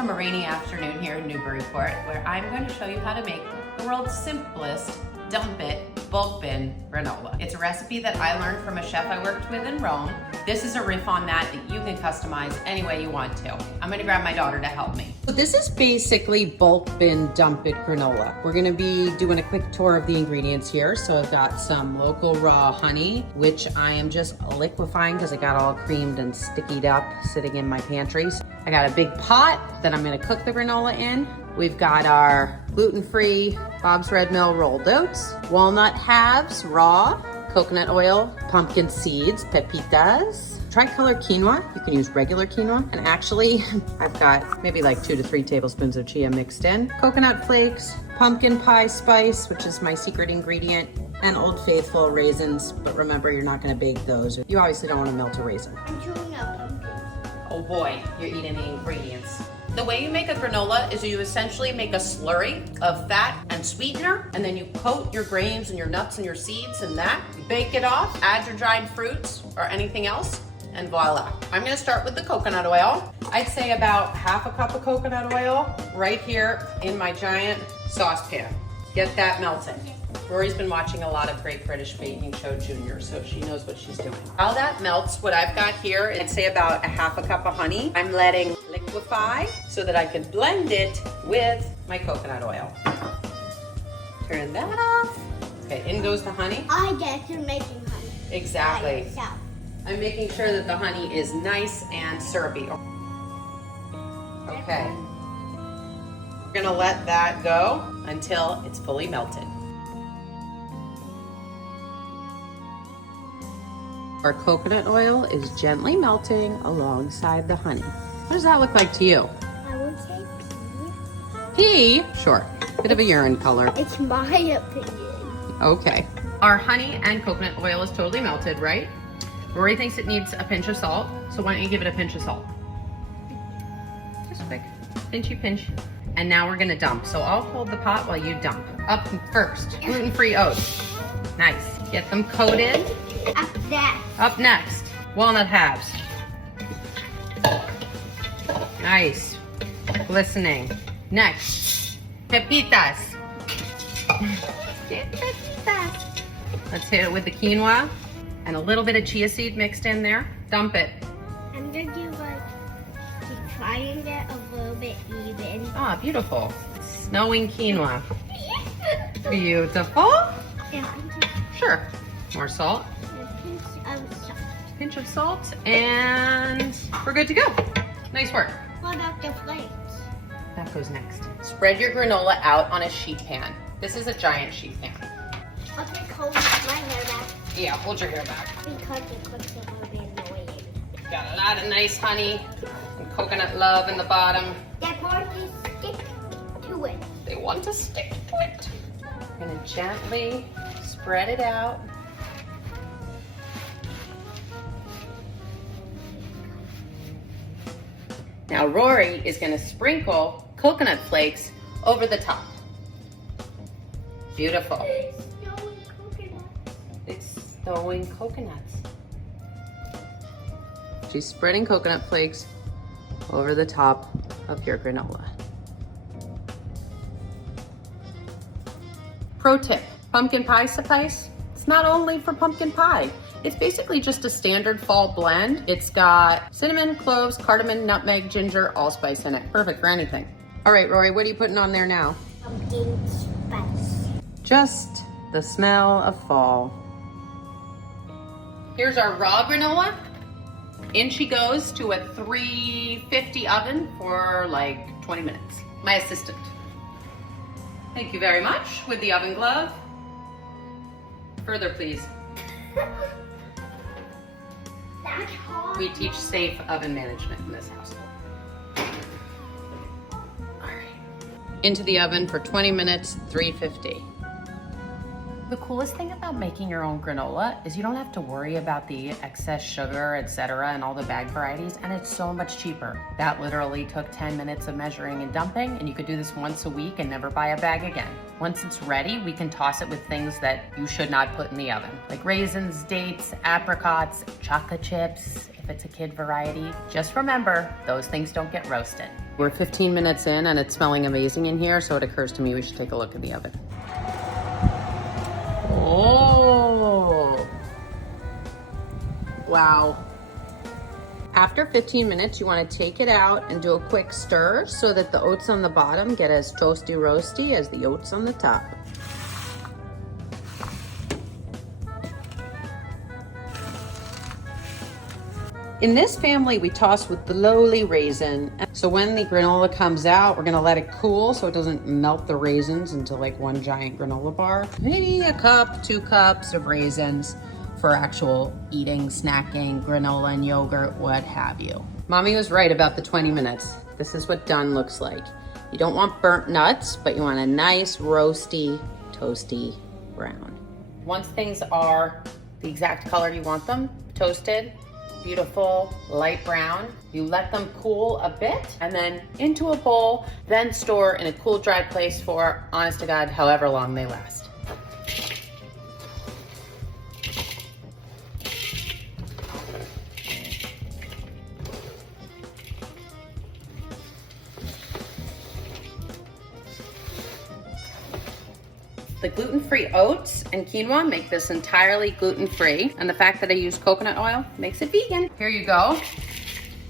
from a rainy afternoon here in Newburyport, where I'm going to show you how to make the world's simplest dump it bulk bin granola. It's a recipe that I learned from a chef I worked with in Rome. This is a riff on that you can customize any way you want to. I'm gonna grab my daughter to help me. So this is basically bulk bin dump it granola. We're gonna be doing a quick tour of the ingredients here. So I've got some local raw honey, which I am just liquefying because it got all creamed and stickied up sitting in my pantries. I got a big pot that I'm gonna cook the granola in. We've got our gluten-free Bob's Red Mill rolled oats, walnut halves raw, coconut oil, pumpkin seeds, pepitas, tricolor quinoa. You can use regular quinoa. And actually, I've got maybe like 2 to 3 tablespoons of chia mixed in. Coconut flakes, pumpkin pie spice, which is my secret ingredient, and Old Faithful raisins. But remember, you're not gonna bake those. You obviously don't wanna melt a raisin. I'm chewing up pumpkins. Oh boy, you're eating the ingredients. The way you make a granola is you essentially make a slurry of fat and sweetener, and then you coat your grains and your nuts and your seeds and that. You bake it off, add your dried fruits or anything else, and voila. I'm gonna start with the coconut oil. I'd say about half a cup of coconut oil right here in my giant saucepan. Get that melting. Rory's been watching a lot of Great British Baking Show Junior, so she knows what she's doing. While that melts, what I've got here, I'd say about a half a cup of honey. I'm letting liquefy so that I can blend it with my coconut oil. Turn that off. Okay, in goes the honey. I guess you're making honey. Exactly. By yourself. I'm making sure that the honey is nice and syrupy. Okay. We're gonna let that go until it's fully melted. Our coconut oil is gently melting alongside the honey. What does that look like to you? I would say pea. Pea? Sure. Bit of a urine color. It's my opinion. Okay. Our honey and coconut oil is totally melted, right? Rory thinks it needs a pinch of salt, so why don't you give it a pinch of salt? Just quick, pinchy pinch. And now we're gonna dump. So I'll hold the pot while you dump. Up first, gluten-free oats. Nice. Get them coated. Up next, walnut halves. Nice, glistening. Next, pepitas. Let's hit it with the quinoa and a little bit of chia seed mixed in there. Dump it. I'm gonna do to try and get a little bit even. Ah, beautiful. Snowing quinoa. Beautiful. Yeah. Sure. More salt. Pinch of salt, and we're good to go. Nice work. What about the flakes? That goes next. Spread your granola out on a sheet pan. This is a giant sheet pan. Let me hold my hair back Yeah, hold your hair back. because it looks a little bit annoying. Got a lot of nice honey and coconut love in the bottom. They're going to stick to it. They want to stick to it. I'm gonna gently spread it out. Now Rory is gonna sprinkle coconut flakes over the top. Beautiful. It's snowing coconuts. It's snowing coconuts. She's spreading coconut flakes over the top of your granola. Pro tip, pumpkin pie spice. It's not only for pumpkin pie. It's basically just a standard fall blend. It's got cinnamon, cloves, cardamom, nutmeg, ginger, allspice in it. Perfect for anything. All right, Rory, what are you putting on there now? Pumpkin spice. Just the smell of fall. Here's our raw granola. In she goes to a 350 oven for like 20 minutes. My assistant. Thank you very much. With the oven glove. Further, please. That's hot. We teach safe oven management in this household. All right. Into the oven for 20 minutes, 350. The coolest thing about making your own granola is you don't have to worry about the excess sugar, etc., and all the bag varieties, and it's so much cheaper. That literally took 10 minutes of measuring and dumping, and you could do this once a week and never buy a bag again. Once it's ready, we can toss it with things that you should not put in the oven, like raisins, dates, apricots, chocolate chips. If it's a kid variety, just remember, those things don't get roasted. We're 15 minutes in and it's smelling amazing in here, so it occurs to me we should take a look at the oven. Oh, wow. After 15 minutes, you want to take it out and do a quick stir so that the oats on the bottom get as toasty roasty as the oats on the top. In this family, we toss with the lowly raisin. So when the granola comes out, we're gonna let it cool so it doesn't melt the raisins into like one giant granola bar. Maybe a cup, 2 cups of raisins for actual eating, snacking, granola and yogurt, what have you. Mommy was right about the 20 minutes. This is what done looks like. You don't want burnt nuts, but you want a nice roasty, toasty brown. Once things are the exact color you want them, toasted, beautiful light brown, you let them cool a bit and then into a bowl, then store in a cool, dry place for, honest to God, however long they last. The gluten-free oats and quinoa make this entirely gluten-free, and the fact that I use coconut oil makes it vegan. Here you go.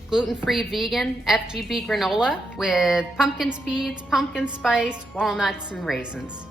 Gluten-free vegan FGB granola with pumpkin seeds, pumpkin spice, walnuts, and raisins.